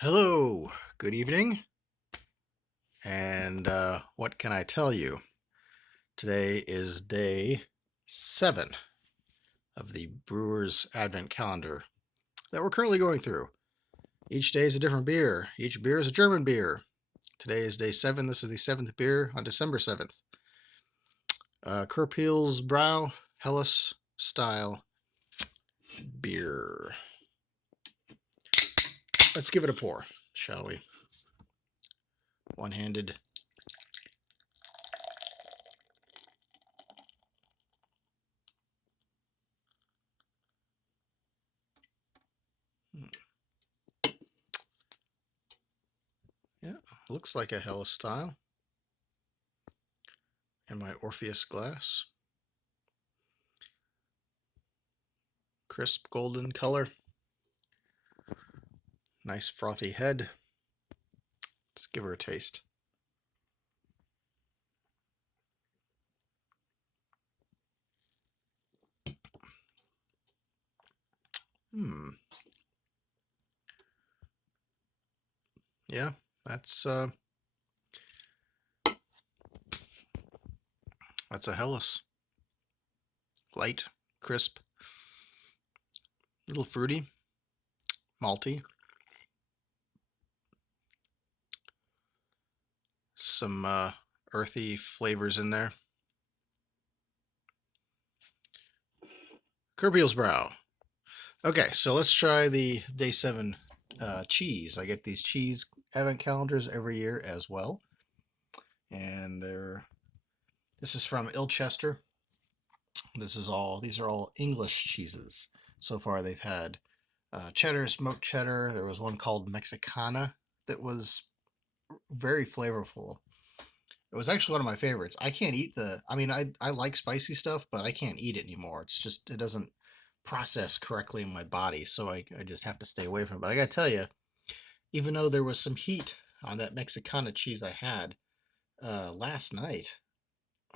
Hello, good evening, and what can I tell you? Today is day 7 of the Brewer's Advent Calendar that we're currently going through. Each day is a different beer. Each beer is a German beer. Today is day 7. This is the 7th beer on December 7th. Kurpfalzbräu Helles style beer. Let's give it a pour, shall we? One-handed. Yeah, looks like a Helles style. In my Orpheus glass. Crisp golden color. Nice frothy head. Let's give her a taste. Yeah, that's a Helles. Light, crisp, a little fruity, malty. Some earthy flavors in there. Kurpfalzbräu. Okay, so let's try the day 7 cheese. I get these cheese advent calendars every year as well, and this is from Ilchester. These are all English cheeses. So far, they've had cheddar, smoked cheddar. There was one called Mexicana that was very flavorful. It was actually one of my favorites. I can't eat I like spicy stuff, but I can't eat it anymore. It's just, it doesn't process correctly in my body, so I just have to stay away from it. But I gotta tell you, even though there was some heat on that Mexicana cheese I had last night,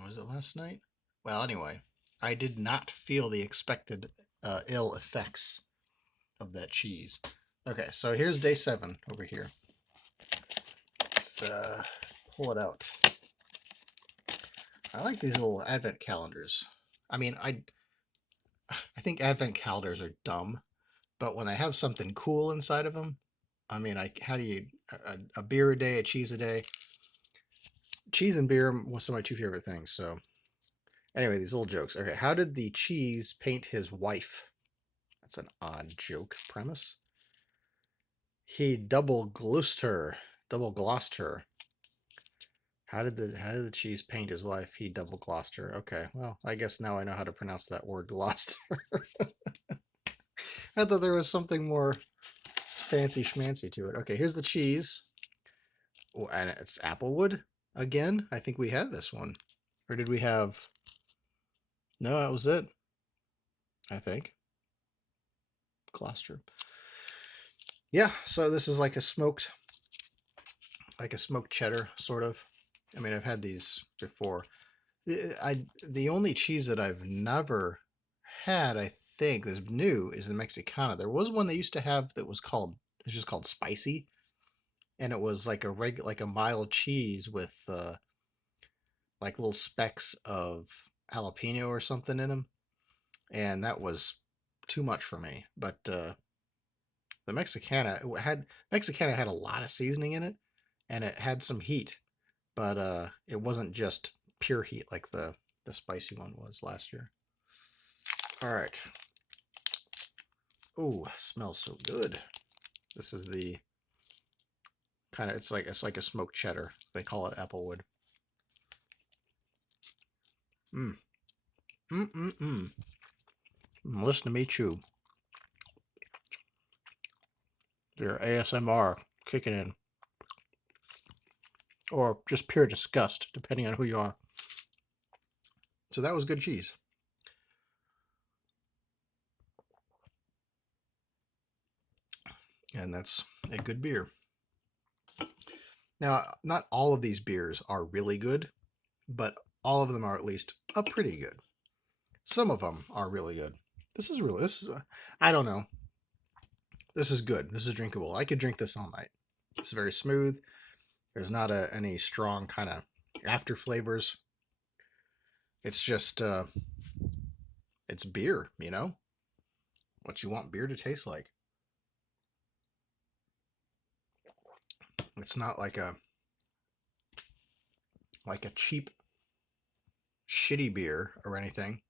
was it last night? Well, anyway, I did not feel the expected ill effects of that cheese. Okay, so here's day 7 over here. Let's pull it out. I like these little advent calendars. I mean, I think advent calendars are dumb, but when they have something cool inside of them, I mean, how do you a beer a day, a cheese a day? Cheese and beer was some of my two favorite things. So anyway, these little jokes. Okay, how did the cheese paint his wife? That's an odd joke premise. He double glossed her. Double glossed her. How did the cheese paint his wife? He double glossed her. Okay, well, I guess now I know how to pronounce that word, glossed. I thought there was something more fancy schmancy to it. Okay, here's the cheese. Oh, and it's applewood again. I think we had this one. Or did we have... No, that was it. I think. Gloucester. Yeah, so this is like a smoked cheddar, sort of. I mean, I've had these before. The only cheese that I've never had, I think, that's new is the Mexicana. There was one they used to have that it's just called spicy, and it was like like a mild cheese with like little specks of jalapeno or something in them, and that was too much for me. But the Mexicana had a lot of seasoning in it, and it had some heat, but it wasn't just pure heat like the spicy one was last year. All right. Oh, smells so good. This is the kind of, it's like a smoked cheddar. They call it applewood. Mm. Mm. Listen to me chew. Your ASMR kicking in, or just pure disgust, depending on who you are. So that was good cheese. And that's a good beer. Now, not all of these beers are really good, but all of them are at least pretty good. Some of them are really good. This is, I don't know. this is good. This is drinkable. I could drink this all night. It's very smooth. There's not any strong kind of after flavors. It's just it's beer, you know? What you want beer to taste like. It's not like a cheap shitty beer or anything.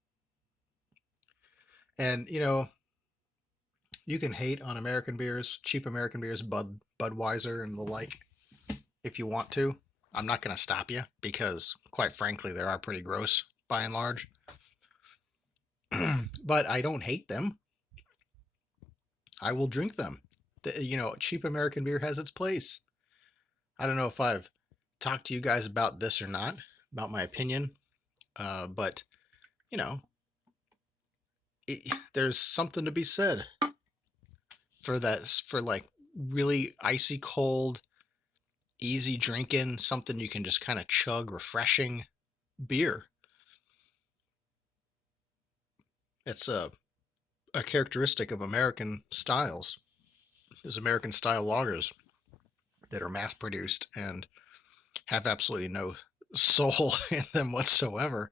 And you can hate on American beers, cheap American beers, Budweiser and the like, if you want to. I'm not going to stop you because, quite frankly, they are pretty gross by and large. But I don't hate them. I will drink them. Cheap American beer has its place. I don't know if I've talked to you guys about this or not, about my opinion, but you know, there's something to be said for that, for like really icy cold, easy drinking, something you can just kind of chug, refreshing beer. It's a characteristic of American styles. There's American style lagers that are mass produced and have absolutely no soul in them whatsoever.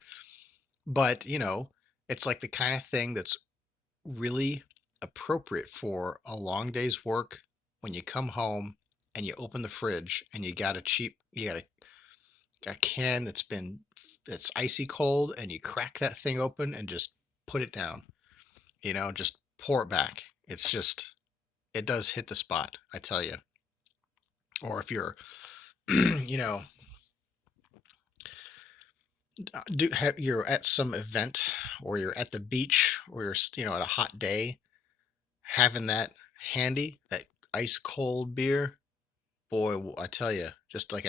But, it's like the kind of thing that's really appropriate for a long day's work when you come home and you open the fridge and you got a can that's icy cold, and you crack that thing open and just put it down, just pour it back. It does hit the spot, I tell you. Or if you're, you're at some event, or you're at the beach, or you're, at a hot day, having that handy, that ice cold beer, boy, I tell you, just like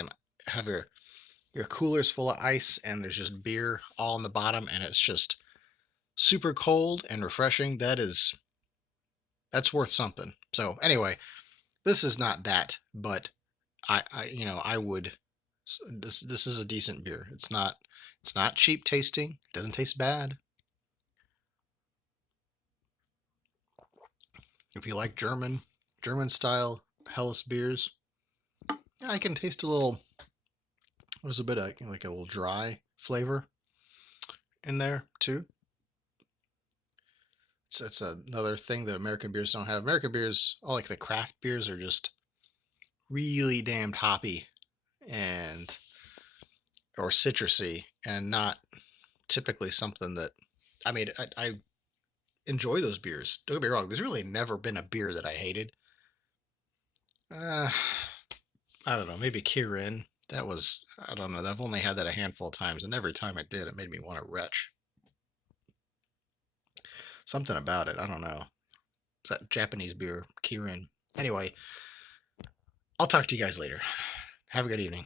have your cooler's full of ice and there's just beer all in the bottom and it's just super cold and refreshing. That's worth something. So anyway, this is not that, but I would. This is a decent beer. It's not cheap tasting. It doesn't taste bad. If you like German style Helles beers, I can taste a little. There's a bit of like a little dry flavor in there too. It's another thing that American beers don't have. American beers, all like the craft beers, are just really damned hoppy and or citrusy, and not typically something that. I mean, I enjoy those beers. Don't get me wrong. There's really never been a beer that I hated. Uh, I don't know. Maybe Kirin. I don't know. I've only had that a handful of times, and every time I did, it made me want to retch. Something about it. I don't know. It's that Japanese beer, Kirin. Anyway, I'll talk to you guys later. Have a good evening.